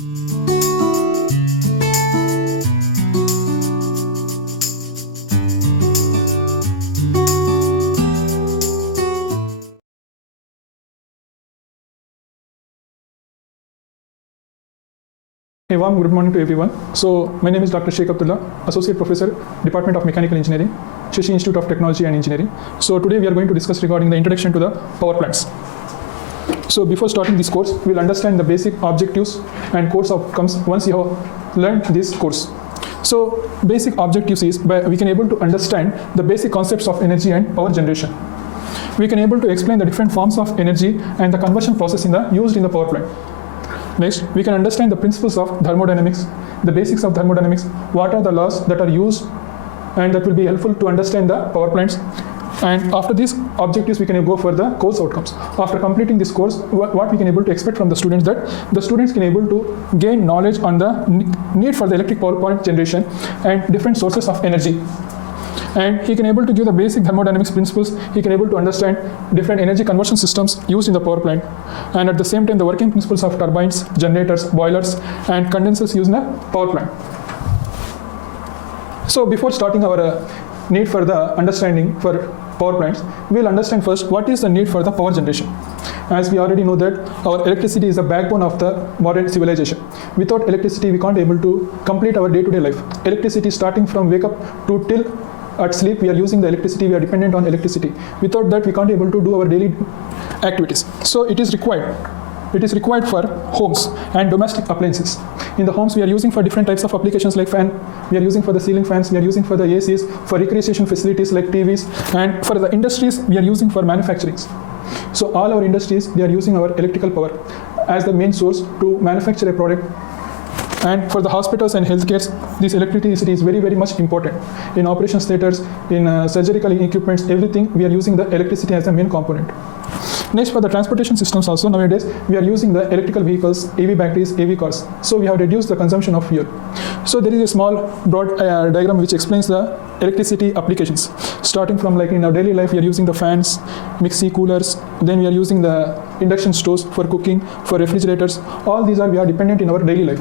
A warm good morning to everyone. So my name is Dr. Sheikh Abdullah, Associate Professor, Department of Mechanical Engineering, Shashi Institute of Technology and Engineering. So today we are going to discuss regarding the introduction to the power plants. So before starting this course, we'll understand the basic objectives and course outcomes once you have learned this course. So basic objectives is we can able to understand the basic concepts of energy and power generation. We can able to explain the different forms of energy and the conversion process used in the power plant. Next, we can understand the principles of thermodynamics, the basics of thermodynamics, what are the laws that are used, and that will be helpful to understand the power plants. And after these objectives, we can go for the course outcomes. After completing this course, what we can able to expect from the students, that the students can able to gain knowledge on the need for the electric power plant generation and different sources of energy. And he can able to give the basic thermodynamics principles. He can able to understand different energy conversion systems used in the power plant, and at the same time the working principles of turbines, generators, boilers, and condensers used in a power plant. So before starting our need for the understanding for power plants, we'll understand first what is the need for the power generation. As we already know that our electricity is the backbone of the modern civilization. Without electricity, we can't able to complete our day-to-day life. Electricity starting from wake up to till at sleep, we are using the electricity, we are dependent on electricity. Without that, we can't able to do our daily activities. So it is required. It is required for homes and domestic appliances. In the homes, we are using for different types of applications like fan, we are using for the ceiling fans, we are using for the ACs, for recreation facilities like TVs, and for the industries, we are using for manufacturing. So all our industries, they are using our electrical power as the main source to manufacture a product. And for the hospitals and healthcare, this electricity is very, very much important. In operations theaters, in surgical equipments, everything, we are using the electricity as the main component. Next, for the transportation systems also, nowadays, we are using the electrical vehicles, EV batteries, EV cars. So we have reduced the consumption of fuel. So there is a small, broad diagram which explains the electricity applications. Starting from like in our daily life, we are using the fans, mixie, coolers, then we are using the induction stoves for cooking, for refrigerators. All these we are dependent in our daily life.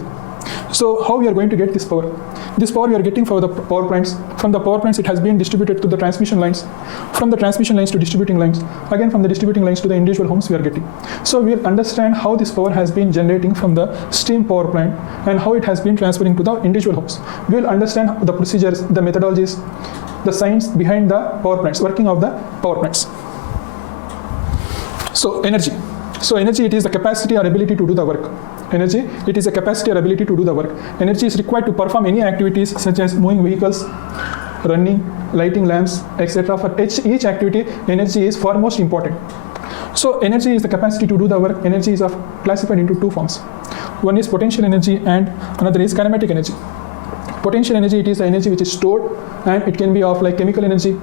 So how we are going to get this power? This power we are getting from the power plants. From the power plants, it has been distributed to the transmission lines. From the transmission lines to distributing lines. Again, from the distributing lines to the individual homes we are getting. So we will understand how this power has been generating from the steam power plant and how it has been transferring to the individual homes. We will understand the procedures, the methodologies, the science behind the power plants, working of the power plants. So energy. So energy, it is the capacity or ability to do the work. Energy, it is a capacity or ability to do the work. Energy is required to perform any activities such as moving vehicles, running, lighting lamps, etc. For each activity, energy is foremost important. So energy is the capacity to do the work. Energy is classified into two forms. One is potential energy and another is kinematic energy. Potential energy, it is the energy which is stored, and it can be of like chemical energy.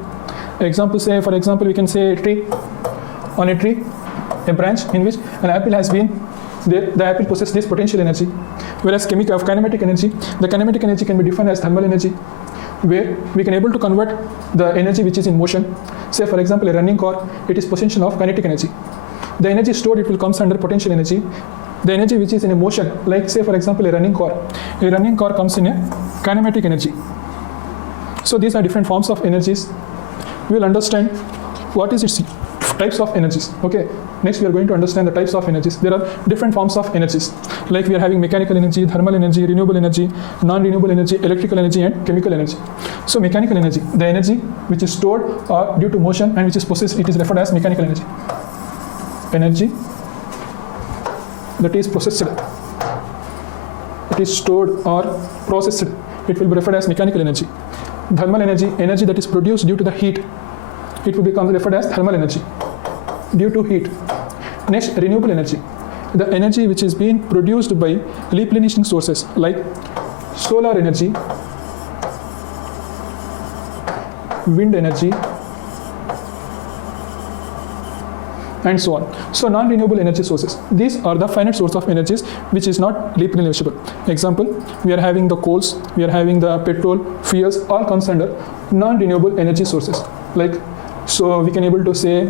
For example, we can say a tree. On a tree, a branch in which an apple has been there, the apple possesses this potential energy. Whereas kinematic energy, the kinematic energy can be defined as thermal energy, where we can able to convert the energy which is in motion. Say for example, a running car, it is possession of kinetic energy. The energy stored, it will comes under potential energy. The energy which is in a motion, like say for example, a running car comes in a kinematic energy. So these are different forms of energies. We will understand what is its types of energies. Okay. Next, we are going to understand the types of energies. There are different forms of energies. Like we are having mechanical energy, thermal energy, renewable energy, non-renewable energy, electrical energy, and chemical energy. So mechanical energy, the energy which is stored or due to motion and which is possessed, it is referred as mechanical energy. Energy that is processed, it is stored or processed, it will be referred as mechanical energy. Thermal energy, energy that is produced due to the heat, it will become referred as thermal energy due to heat. Next, renewable energy, the energy which is being produced by replenishing sources like solar energy, wind energy, and so on. So non-renewable energy sources, these are the finite source of energies which is not replenishable. Example, we are having the coals, we are having the petrol, fuels, all comes under non-renewable energy sources. Like, so we can able to say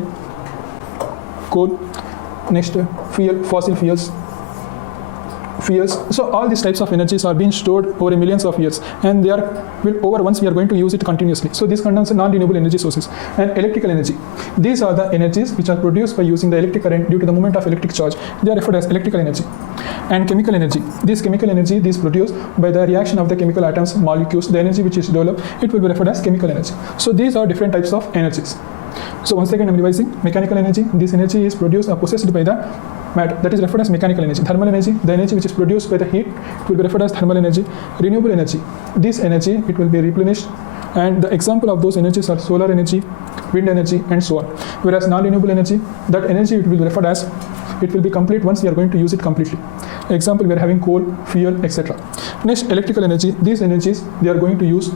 coal, next fuel, fossil fuels, fuels. So all these types of energies are being stored over millions of years, and they are over once we are going to use it continuously. So this contains non-renewable energy sources. And electrical energy. These are the energies which are produced by using the electric current due to the movement of electric charge. They are referred as electrical energy. And chemical energy. This chemical energy is produced by the reaction of the chemical atoms, molecules, the energy which is developed, it will be referred as chemical energy. So these are different types of energies. So once again I'm revising. Mechanical energy. This energy is produced or possessed by the matter, that is referred as mechanical energy. Thermal energy, the energy which is produced by the heat, it will be referred as thermal energy. Renewable energy, this energy, it will be replenished, and the example of those energies are solar energy, wind energy, and so on. Whereas non-renewable energy, that energy it will be referred as, it will be complete once we are going to use it completely. Example, we are having coal, fuel, etc. Next, electrical energy, these energies they are going to use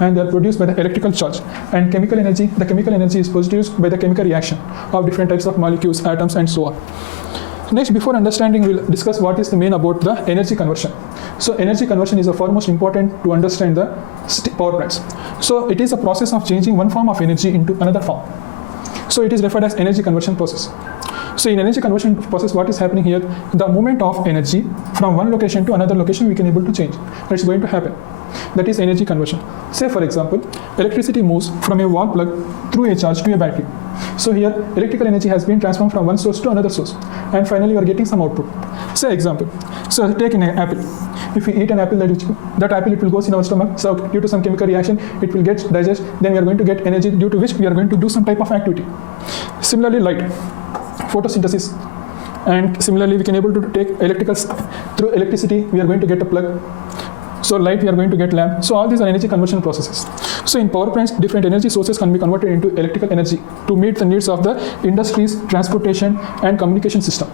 and they are produced by the electrical charge. And chemical energy, the chemical energy is produced by the chemical reaction of different types of molecules, atoms, and so on. Next, before understanding, we'll discuss what is the main about the energy conversion. So energy conversion is the foremost important to understand the power plants. So it is a process of changing one form of energy into another form. So it is referred as energy conversion process. So in energy conversion process, what is happening here? The movement of energy from one location to another location we can able to change. That's going to happen. That is energy conversion. Say for example, electricity moves from a wall plug through a charge to a battery. So here electrical energy has been transformed from one source to another source, and finally you are getting some output. Say example, so take an apple. If we eat an apple, that apple it will go in our stomach, so due to some chemical reaction it will get digested, then we are going to get energy due to which we are going to do some type of activity. Similarly, light, photosynthesis, and similarly we can able to take through electricity we are going to get a plug. So light we are going to get lamp. So all these are energy conversion processes. So in power plants, different energy sources can be converted into electrical energy to meet the needs of the industries, transportation, and communication system.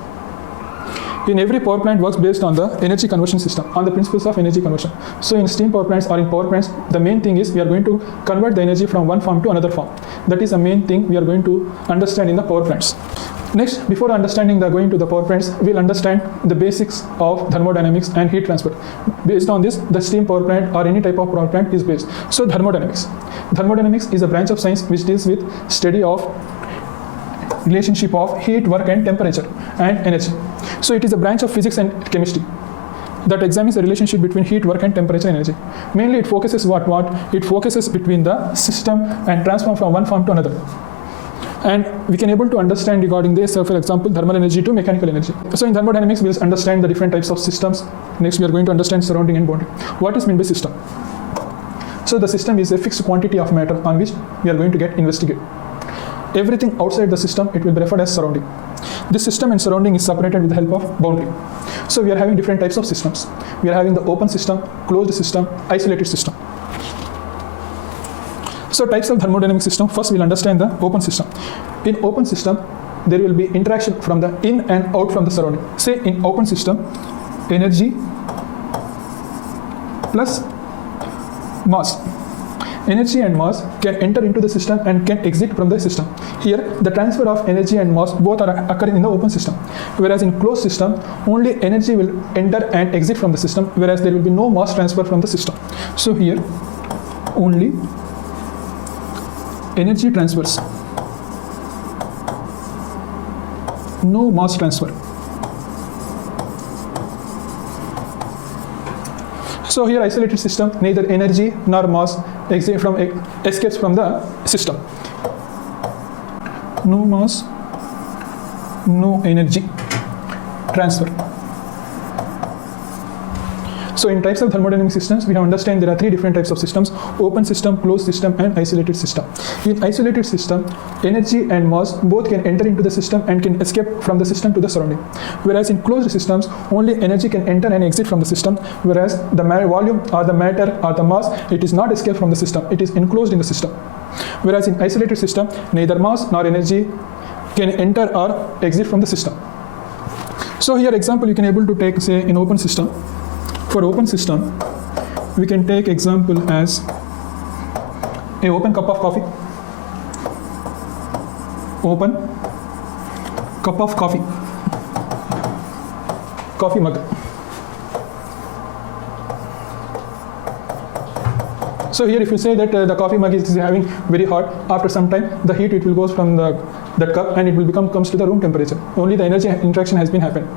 In every power plant works based on the energy conversion system, on the principles of energy conversion. So in steam power plants or in power plants, the main thing is we are going to convert the energy from one form to another form. That is the main thing we are going to understand in the power plants. Next, before understanding going to the power plants, we'll understand the basics of thermodynamics and heat transfer. Based on this, the steam power plant or any type of power plant is based. So thermodynamics. Thermodynamics is a branch of science which deals with study of relationship of heat, work, and temperature and energy. So it is a branch of physics and chemistry that examines the relationship between heat, work, and temperature and energy. Mainly it focuses It focuses between the system and transform from one form to another. And we can able to understand regarding this, for example, thermal energy to mechanical energy. So in thermodynamics, we'll understand the different types of systems. Next, we are going to understand surrounding and boundary. What is meant by system? So the system is a fixed quantity of matter on which we are going to get investigate. Everything outside the system, it will be referred as surrounding. This system and surrounding is separated with the help of boundary. So we are having different types of systems. We are having the open system, closed system, isolated system. So types of thermodynamic system, first we'll understand the open system. In open system, there will be interaction from the in and out from the surrounding. Say in open system, energy plus mass. Energy and mass can enter into the system and can exit from the system. Here, the transfer of energy and mass both are occurring in the open system. Whereas in closed system, only energy will enter and exit from the system, whereas there will be no mass transfer from the system. So here, only energy transfers, no mass transfer. So here isolated system, neither energy nor mass escapes from the system. No mass, no energy transfer. So in types of thermodynamic systems, we have understand there are three different types of systems: open system, closed system, and isolated system. In isolated system, energy and mass both can enter into the system and can escape from the system to the surrounding. Whereas in closed systems, only energy can enter and exit from the system, whereas the volume or the matter or the mass, it is not escaped from the system, it is enclosed in the system. Whereas in isolated system, neither mass nor energy can enter or exit from the system. So here example you can able to take, say in open system. For open system, we can take example as a open cup of coffee. Open cup of coffee. Coffee mug. So here if you say that the coffee mug is having very hot, after some time the heat it will go from that cup and it will comes to the room temperature. Only the energy interaction has been happened.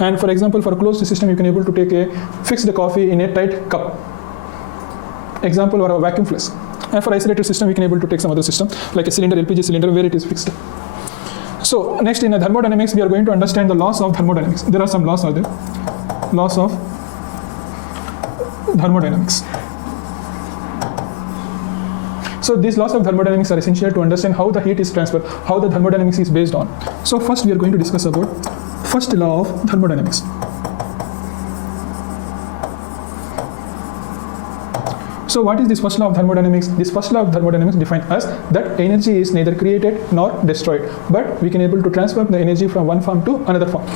And for example, for a closed system, you can able to take a fixed coffee in a tight cup. Example, or a vacuum flask. And for isolated system, we can able to take some other system like a cylinder, LPG cylinder, where it is fixed. So next, in thermodynamics, we are going to understand the laws of thermodynamics. There are some laws are there. Laws of thermodynamics. So these laws of thermodynamics are essential to understand how the heat is transferred, how the thermodynamics is based on. So first we are going to discuss about first law of thermodynamics. So what is this first law of thermodynamics? This first law of thermodynamics defines as that energy is neither created nor destroyed, but we can able to transfer the energy from one form to another form.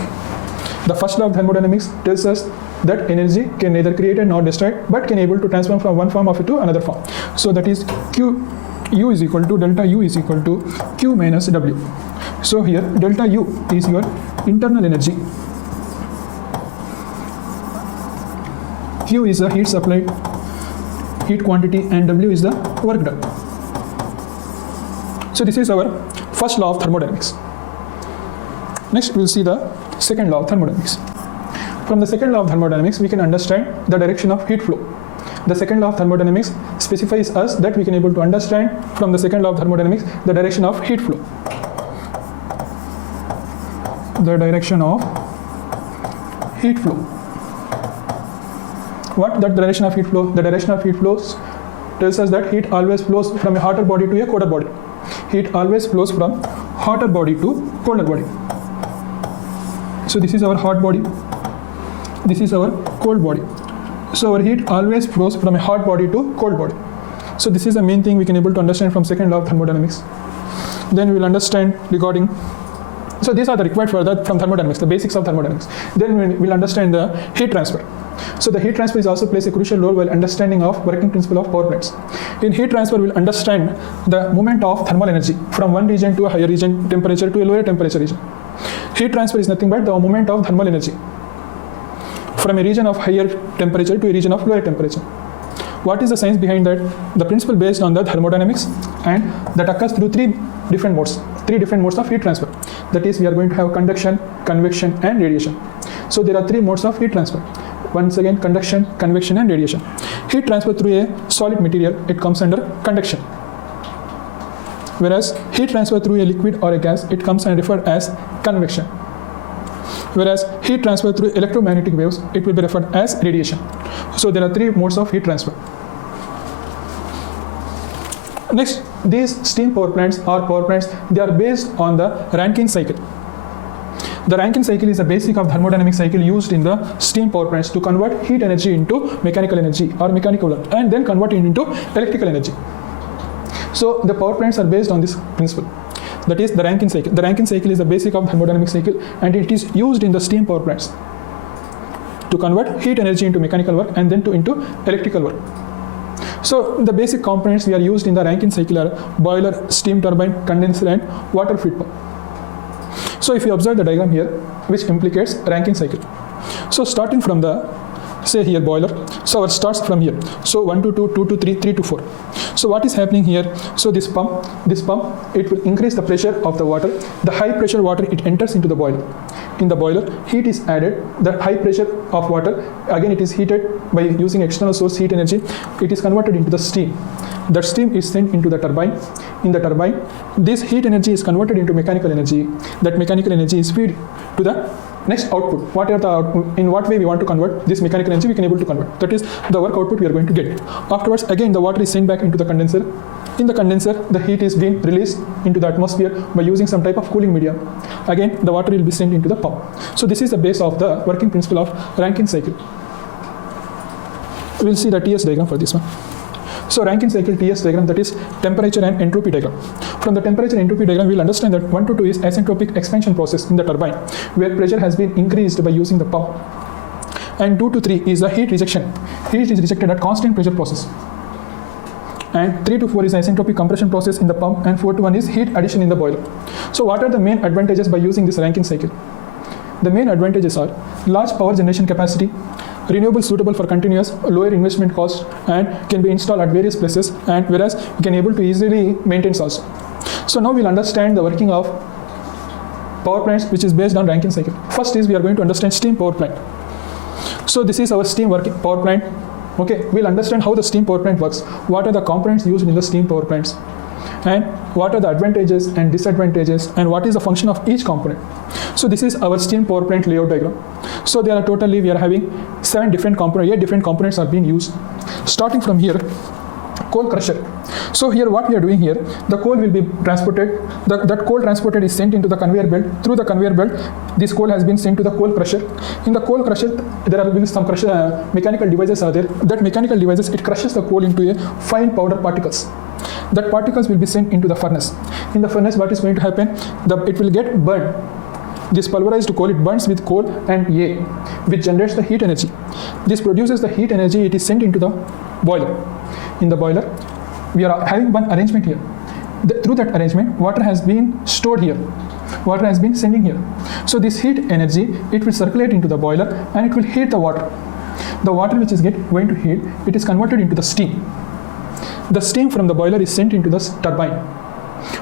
The first law of thermodynamics tells us that energy can neither created nor destroyed, but can able to transform from one form of it to another form. So that is U is equal to delta U is equal to Q minus W. So here delta U is your internal energy. Q is the heat supplied, heat quantity, and W is the work done. So this is our first law of thermodynamics. Next we'll see the second law of thermodynamics. From the second law of thermodynamics, we can understand the direction of heat flow. The second law of thermodynamics specifies us that we can able to understand from the second law of thermodynamics the direction of heat flow. The direction of heat flow. What that direction of heat flow? The direction of heat flows tells us that heat always flows from a hotter body to a colder body. Heat always flows from hotter body to colder body. So this is our hot body. This is our cold body. So our heat always flows from a hot body to cold body. So this is the main thing we can able to understand from second law of thermodynamics. Then we will understand regarding, so these are the required for that from thermodynamics, the basics of thermodynamics. Then we will understand the heat transfer. So the heat transfer is also plays a crucial role while understanding of working principle of power plants. In heat transfer, we will understand the movement of thermal energy from one region to a higher region temperature to a lower temperature region. Heat transfer is nothing but the movement of thermal energy from a region of higher temperature to a region of lower temperature. What is the science behind that? The principle based on the thermodynamics, and that occurs through three different modes of heat transfer. That is, we are going to have conduction, convection, and radiation. So there are three modes of heat transfer. Once again, conduction, convection, and radiation. Heat transfer through a solid material, it comes under conduction. Whereas heat transfer through a liquid or a gas, it comes and referred as convection. Whereas heat transfer through electromagnetic waves, it will be referred as radiation. So there are three modes of heat transfer. Next, these steam power plants or power plants, they are based on the Rankine cycle. The Rankine cycle is a basic of thermodynamic cycle used in the steam power plants to convert heat energy into mechanical energy or mechanical work, and then convert it into electrical energy. So the power plants are based on this principle. That is the Rankine cycle. The Rankine cycle is the basic of thermodynamic cycle, and it is used in the steam power plants to convert heat energy into mechanical work and then into electrical work. So the basic components we are used in the Rankine cycle are boiler, steam turbine, condenser, and water feed pump. So if you observe the diagram here, which implicates Rankine cycle. So starting from the, say here boiler, so it starts from here. So 1 to 2, 2 to 3, 3 to 4. So what is happening here? So this pump, it will increase the pressure of the water. The high pressure water, it enters into the boiler. In the boiler, heat is added. The high pressure of water, again it is heated by using external source heat energy. It is converted into the steam. That steam is sent into the turbine. In the turbine, this heat energy is converted into mechanical energy. That mechanical energy is fed to the next output. What are the output? In what way we want to convert this mechanical energy, we can able to convert. That is the work output we are going to get. Afterwards, again the water is sent back into the condenser. In the condenser, the heat is being released into the atmosphere by using some type of cooling medium. Again, the water will be sent into the pump. So this is the base of the working principle of Rankine cycle. We'll see the TS diagram for this one. So Rankine cycle TS diagram, that is temperature and entropy diagram. From the temperature and entropy diagram, we'll understand that 1 to 2 is isentropic expansion process in the turbine, where pressure has been increased by using the pump. And 2 to 3 is the heat rejection. Heat is rejected at constant pressure process. And 3 to 4 is isentropic compression process in the pump, and 4 to 1 is heat addition in the boiler. So what are the main advantages by using this Rankine cycle? The main advantages are large power generation capacity, renewable suitable for continuous, lower investment cost, and can be installed at various places, and whereas you can able to easily maintain also. So now we'll understand the working of power plants which is based on Rankine cycle. First is we are going to understand steam power plant. So this is our steam working power plant. Okay, we'll understand how the steam power plant works, what are the components used in the steam power plants, and what are the advantages and disadvantages, and what is the function of each component. So this is our steam power plant layout diagram. So there are totally, we are having 8 different components are being used. Starting from here, coal crusher. So here what we are doing here, the coal will be transported, that coal transported is sent into the conveyor belt. Through the conveyor belt, this coal has been sent to the coal crusher. In the coal crusher, there will be some crusher, mechanical devices are there. That mechanical devices, it crushes the coal into a fine powder particles. That particles will be sent into the furnace. In the furnace, what is going to happen? It will get burned. This pulverized coal, it burns with coal and air, which generates the heat energy. This produces the heat energy, it is sent into the boiler. In the boiler, we are having one arrangement here. Through that arrangement, water has been stored here. Water has been sending here. So this heat energy, it will circulate into the boiler and it will heat the water. The water which is going to heat, it is converted into the steam. The steam from the boiler is sent into the turbine.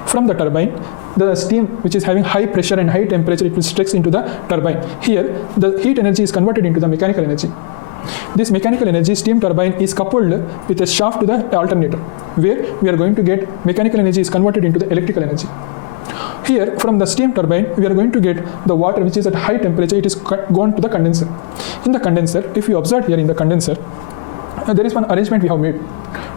From the turbine, the steam which is having high pressure and high temperature, it will stretch into the turbine. Here, the heat energy is converted into the mechanical energy. This mechanical energy, steam turbine, is coupled with a shaft to the alternator, where we are going to get mechanical energy is converted into the electrical energy. Here, from the steam turbine, we are going to get the water which is at high temperature, it is gone to the condenser. In the condenser, if you observe here in the condenser, there is one arrangement we have made,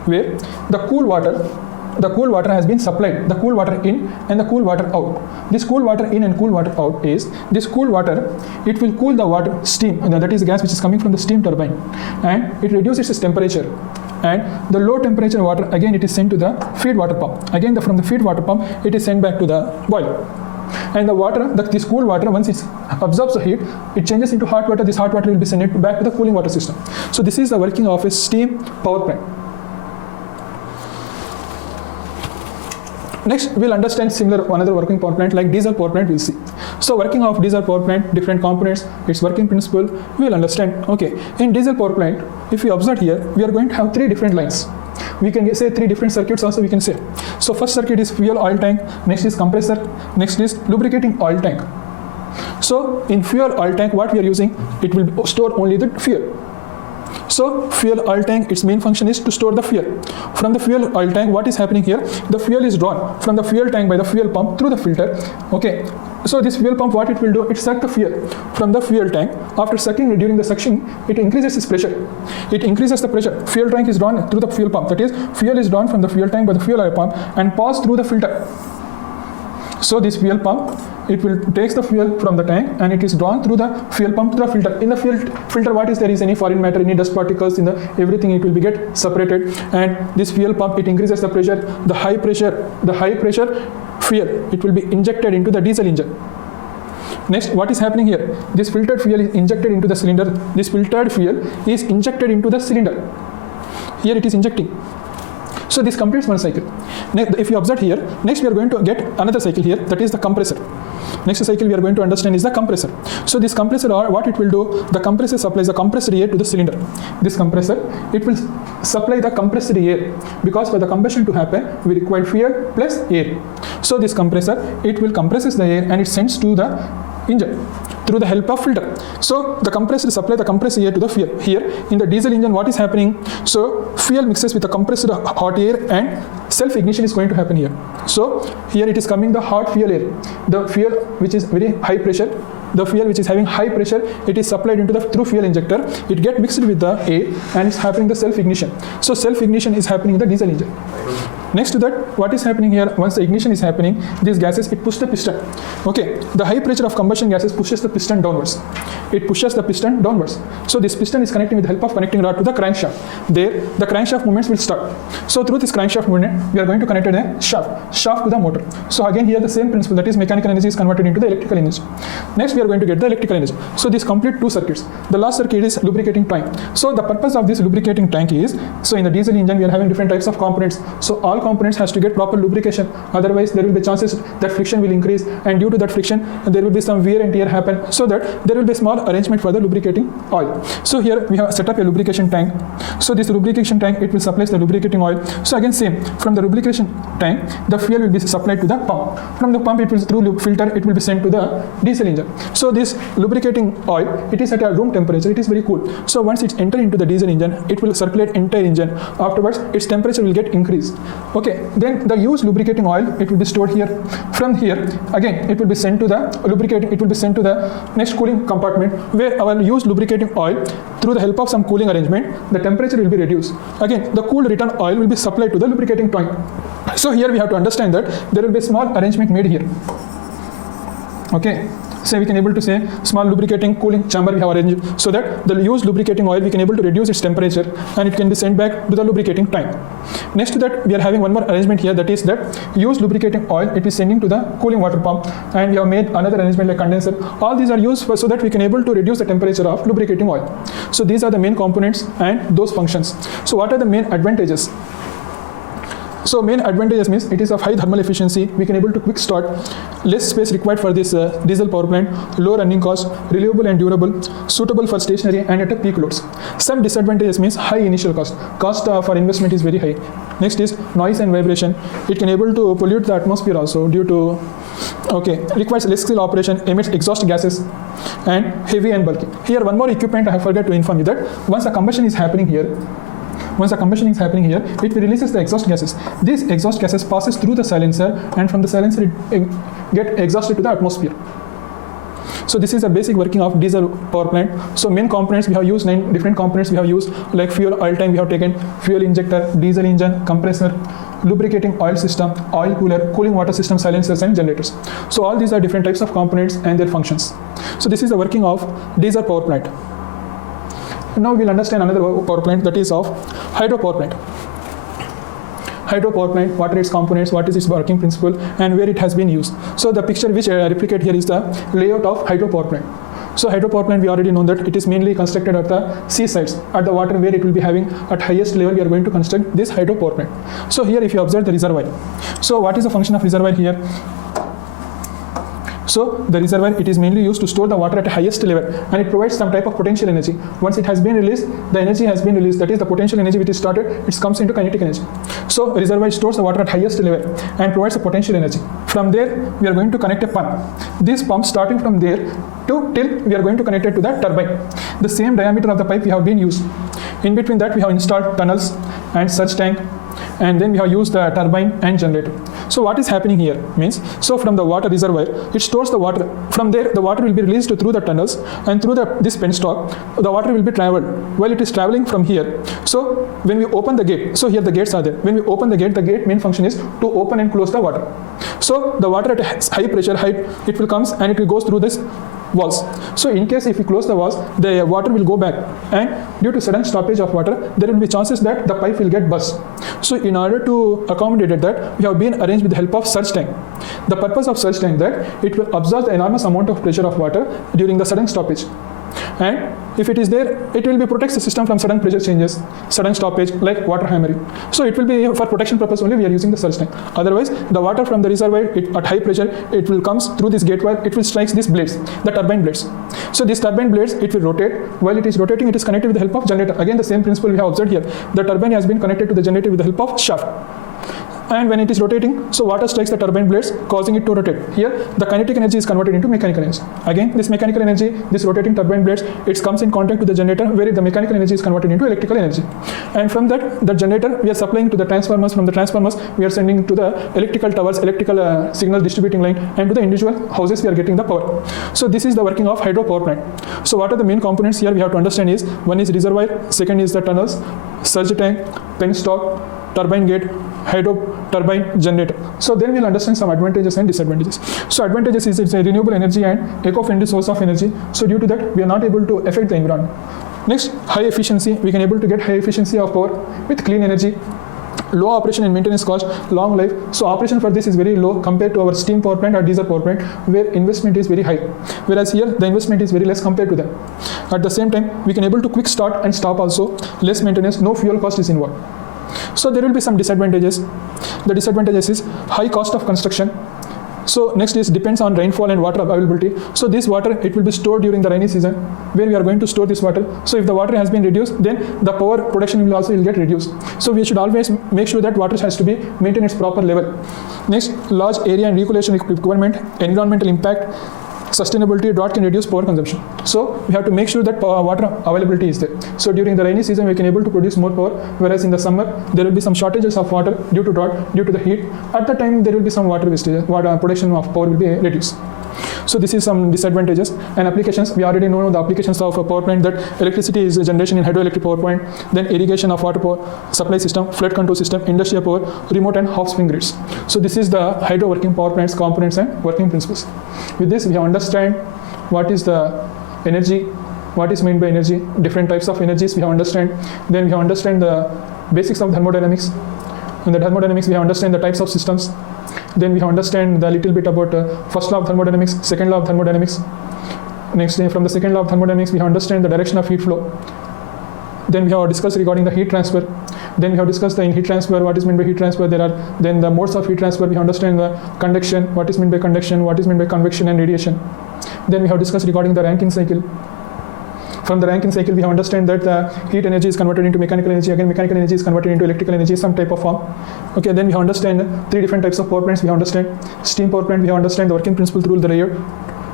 where the cool water has been supplied, the cool water in and the cool water out. This cool water in and cool water out is, this cool water, it will cool the water, steam, that is gas which is coming from the steam turbine, and it reduces its temperature. And the low temperature water, again it is sent to the feed water pump. Again from the feed water pump, it is sent back to the boiler. And the water, this cool water, once it absorbs the heat, it changes into hot water. This hot water will be sent back to the cooling water system. So this is the working of a steam power plant. Next, we'll understand another working power plant like diesel power plant, we'll see. So working of diesel power plant, different components, its working principle, we'll understand. Okay, in diesel power plant, if you observe here, we are going to have 3 different lines. We can say 3 different circuits also we can say. So first circuit is fuel oil tank, next is compressor, next is lubricating oil tank. So in fuel oil tank, what we are using, it will store only the fuel. So fuel oil tank, its main function is to store the fuel. From the fuel oil tank, what is happening here? The fuel is drawn from the fuel tank by the fuel pump through the filter. Okay. So this fuel pump, what it will do, it sucks the fuel from the fuel tank. After sucking, during the suction, it increases its pressure. It increases the pressure. Fuel tank is drawn through the fuel pump. That is, fuel is drawn from the fuel tank by the fuel oil pump and pass through the filter. So this fuel pump, it will takes the fuel from the tank and it is drawn through the fuel pump to the filter. In the filter, what is there is any foreign matter, any dust particles in the everything, it will be get separated. And this fuel pump, it increases the pressure. The high pressure fuel, it will be injected into the diesel engine. Next, what is happening here? This filtered fuel is injected into the cylinder. This filtered fuel is injected into the cylinder. Here it is injecting. So this completes one cycle. Next, if you observe here, next we are going to get another cycle here, that is the compressor. Next cycle we are going to understand is the compressor. So this compressor, or what it will do, the compressor supplies the compressed air to the cylinder. This compressor, it will supply the compressed air, because for the combustion to happen, we require fuel plus air. So this compressor, it will compresses the air and it sends to the engine through the help of filter. So the compressor supply the compressed air to the fuel. Here in the diesel engine, what is happening? So fuel mixes with the compressed hot air and self-ignition is going to happen here. So here it is coming the hot fuel air. The fuel which is very high pressure, the fuel which is having high pressure, it is supplied into the through fuel injector. It get mixed with the air and it's happening the self-ignition. So self-ignition is happening in the diesel engine. Next to that, what is happening here? Once the ignition is happening, these gases, it pushes the piston. Okay, the high pressure of combustion gases pushes the piston downwards. It pushes the piston downwards. So this piston is connecting with the help of connecting rod to the crankshaft. There, the crankshaft movements will start. So through this crankshaft movement, we are going to connect a shaft to the motor. So again here the same principle, that is mechanical energy is converted into the electrical energy. Next we are going to get the electrical energy. So this complete 2 circuits. The last circuit is lubricating tank. So the purpose of this lubricating tank is, so in the diesel engine we are having different types of components. So all components has to get proper lubrication, otherwise there will be chances that friction will increase, and due to that friction there will be some wear and tear happen, so that there will be a small arrangement for the lubricating oil. So here we have set up a lubrication tank. So this lubrication tank, it will supply the lubricating oil. So again same, from the lubrication tank the fuel will be supplied to the pump. From the pump, it will through filter, it will be sent to the diesel engine. So this lubricating oil, it is at a room temperature, it is very cool. So once it's enter into the diesel engine, it will circulate entire engine. Afterwards its temperature will get increased. Okay, then the used lubricating oil, it will be stored here. From here again it will be sent to the lubricating, it will be sent to the next cooling compartment, where our used lubricating oil, through the help of some cooling arrangement, the temperature will be reduced. Again the cooled return oil will be supplied to the lubricating tank. So here we have to understand that there will be a small arrangement made here. Okay, so we can able to say small lubricating cooling chamber we have arranged, so that the used lubricating oil we can able to reduce its temperature and it can be sent back to the lubricating tank. Next to that we are having one more arrangement here, that is that used lubricating oil, it is sending to the cooling water pump, and we have made another arrangement like condenser. All these are used for, so that we can able to reduce the temperature of lubricating oil. So these are the main components and those functions. So what are the main advantages? So main advantages means it is of high thermal efficiency, we can able to quick start, less space required for this diesel power plant, low running cost, reliable and durable, suitable for stationary and at a peak loads. Some disadvantages means high initial cost for investment is very high. Next is noise and vibration, it can able to pollute the atmosphere also due to, requires less skill operation, emits exhaust gases and heavy and bulky. Here one more equipment I have forgot to inform you, that once the combustion is happening here, it releases the exhaust gases. These exhaust gases passes through the silencer, and from the silencer it get exhausted to the atmosphere. So this is a basic working of diesel power plant. So main components we have used, 9 different components we have used, like fuel, oil tank we have taken, fuel injector, diesel engine, compressor, lubricating oil system, oil cooler, cooling water system, silencers and generators. So all these are different types of components and their functions. So this is the working of diesel power plant. Now we'll understand another power plant, that is of hydro power plant. Hydro power plant, what are its components, what is its working principle, and where it has been used. So the picture which I replicate here is the layout of hydro power plant. So hydro power plant, we already know that it is mainly constructed at the seasides, at the water where it will be having at highest level we are going to construct this hydro power plant. So here if you observe the reservoir. So what is the function of reservoir here? So the reservoir, it is mainly used to store the water at the highest level, and it provides some type of potential energy. Once it has been released, the energy has been released, that is the potential energy which is started, it comes into kinetic energy. So reservoir stores the water at highest level and provides a potential energy. From there we are going to connect a pump. This pump, starting from there till we are going to connect it to the turbine. The same diameter of the pipe we have been used. In between that we have installed tunnels and surge tank, and then we have used the turbine and generator. So what is happening here means, so from the water reservoir, it stores the water. From there the water will be released through the tunnels, and through this penstock the water will be traveled. While it is traveling from here, so when we open the gate, so here the gates are there. When we open the gate main function is to open and close the water. So the water at high pressure, it will comes and it will goes through this walls. So in case if we close the walls, the water will go back, and due to sudden stoppage of water, there will be chances that the pipe will get burst. So in order to accommodate that, we have been arranged with the help of surge tank. The purpose of surge tank, that it will absorb the enormous amount of pressure of water during the sudden stoppage, and if it is there, it will be protects the system from sudden pressure changes, sudden stoppage, like water hammering. So it will be for protection purpose only we are using the surge tank. Otherwise the water from the reservoir, at high pressure, it will comes through this gate wire, it will strikes these blades, the turbine blades. So these turbine blades, it will rotate. While it is rotating, it is connected with the help of generator. Again the same principle we have observed here. The turbine has been connected to the generator with the help of shaft. And when it is rotating, so water strikes the turbine blades, causing it to rotate. Here the kinetic energy is converted into mechanical energy. Again this mechanical energy, this rotating turbine blades, it comes in contact with the generator, where the mechanical energy is converted into electrical energy. And from that, the generator we are supplying to the transformers. From the transformers we are sending to the electrical towers, electrical signal distributing line, and to the individual houses we are getting the power. So this is the working of hydro power plant. So what are the main components here we have to understand is, one is reservoir, second is the tunnels, surge tank, penstock, turbine gate, hydro turbine, generator. So then we'll understand some advantages and disadvantages. So advantages is it's a renewable energy and eco-friendly source of energy. So due to that we are not able to affect the environment. Next, high efficiency. We can able to get high efficiency of power with clean energy, low operation and maintenance cost, long life. So operation for this is very low compared to our steam power plant or diesel power plant, where investment is very high, whereas here the investment is very less compared to them. At the same time we can able to quick start and stop also, less maintenance, no fuel cost is involved. So there will be some disadvantages. The disadvantages is high cost of construction. So next is depends on rainfall and water availability. So this water, it will be stored during the rainy season, where we are going to store this water. So if the water has been reduced, then the power production will also get reduced. So we should always make sure that water has to be maintained its proper level. Next, large area and regulation requirement, environmental impact, sustainability, drought can reduce power consumption. So we have to make sure that water availability is there. So during the rainy season, we can able to produce more power, whereas in the summer, there will be some shortages of water due to drought, due to the heat. At the time, there will be some water wastage, water production of power will be reduced. So this is some disadvantages and applications. We already know the applications of a power plant, that electricity is generation in hydroelectric power plant, then irrigation of water power supply system, flood control system, industrial power, remote and half-swing grids. So this is the hydro working power plants components and working principles. With this, we have understand what is the energy, what is meant by energy, different types of energies we have understand. Then we have understand the basics of thermodynamics. In the thermodynamics, we have understand the types of systems. Then we have understand the little bit about first law of thermodynamics, second law of thermodynamics. Next, from the second law of thermodynamics, we have understand the direction of heat flow. Then we have discussed regarding the heat transfer. Then we have discussed the in heat transfer, what is meant by heat transfer. There are then the modes of heat transfer. We understand the conduction, what is meant by conduction, what is meant by convection and radiation. Then we have discussed regarding the Rankine cycle. From the Rankine cycle, we have understand that the heat energy is converted into mechanical energy. Again, mechanical energy is converted into electrical energy, some type of form. Okay, then we have understand three different types of power plants. We have understand steam power plant. We have understand the working principle through the layer.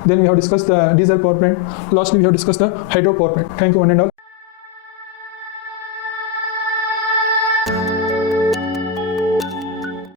Then we have discussed the diesel power plant. Lastly, we have discussed the hydro power plant. Thank you, one and all.